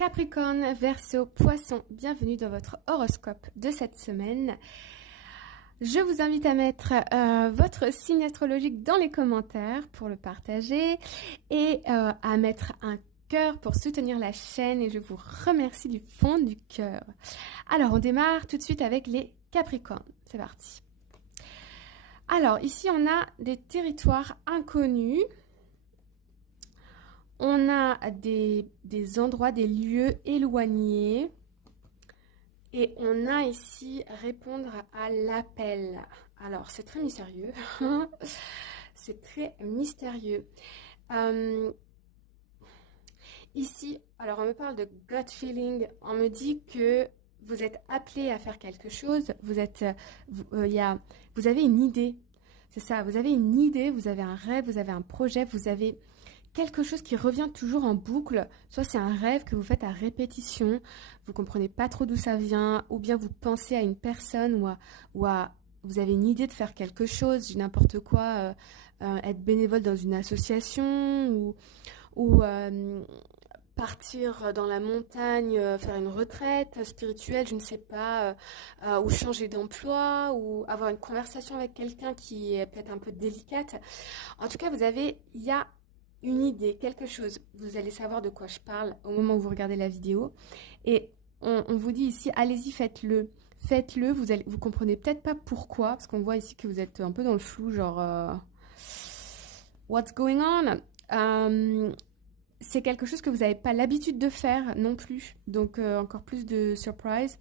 Capricorne, Verseau, Poisson, bienvenue dans votre horoscope de cette semaine. Je vous invite à mettre votre signe astrologique dans les commentaires pour le partager et à mettre un cœur pour soutenir la chaîne et je vous remercie du fond du cœur. Alors on démarre tout de suite avec les Capricornes, c'est parti. Alors ici on a des territoires inconnus. On a des endroits, des lieux éloignés. Et on a ici répondre à l'appel. Alors, c'est très mystérieux. C'est très mystérieux. Ici, alors on me parle de gut feeling. On me dit que vous êtes appelé à faire quelque chose. Vous avez une idée. C'est ça, vous avez une idée, vous avez un rêve, vous avez un projet, vous avez quelque chose qui revient toujours en boucle, soit c'est un rêve que vous faites à répétition, vous comprenez pas trop d'où ça vient, ou bien vous pensez à une personne vous avez une idée de faire quelque chose, n'importe quoi, être bénévole dans une association ou partir dans la montagne, faire une retraite spirituelle, je ne sais pas, ou changer d'emploi, ou avoir une conversation avec quelqu'un qui est peut-être un peu délicate. En tout cas, il y a une idée, quelque chose, vous allez savoir de quoi je parle au moment où vous regardez la vidéo. Et on vous dit ici, allez-y, faites-le. Faites-le, vous comprenez peut-être pas pourquoi, parce qu'on voit ici que vous êtes un peu dans le flou, genre, what's going on? C'est quelque chose que vous n'avez pas l'habitude de faire non plus, donc encore plus de surprise.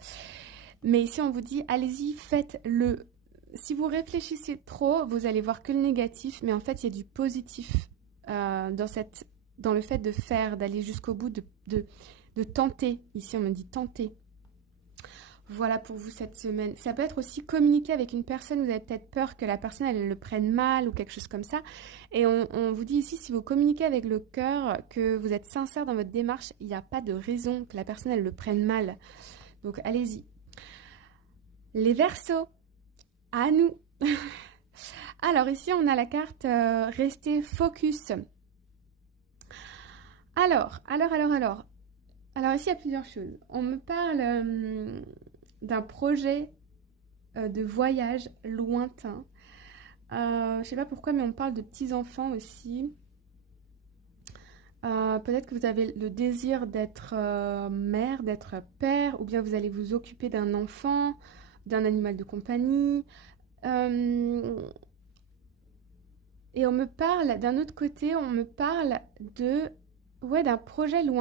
Mais ici, on vous dit, allez-y, faites-le. Si vous réfléchissez trop, vous allez voir que le négatif, mais en fait, il y a du positif. Dans le fait de faire, d'aller jusqu'au bout, de tenter. Ici, on me dit tenter. Voilà pour vous cette semaine. Ça peut être aussi communiquer avec une personne. Vous avez peut-être peur que la personne, elle le prenne mal ou quelque chose comme ça. Et on vous dit ici, si vous communiquez avec le cœur, que vous êtes sincère dans votre démarche, il n'y a pas de raison que la personne, elle le prenne mal. Donc, allez-y. Les Verseaux, à nous. Alors, ici, on a la carte rester focus. Alors, ici, il y a plusieurs choses. On me parle d'un projet de voyage lointain. Je ne sais pas pourquoi, mais on me parle de petits-enfants aussi. Peut-être que vous avez le désir d'être mère, d'être père, ou bien vous allez vous occuper d'un enfant, d'un animal de compagnie. Et on me parle, d'un autre côté, on me parle d'un projet lointain.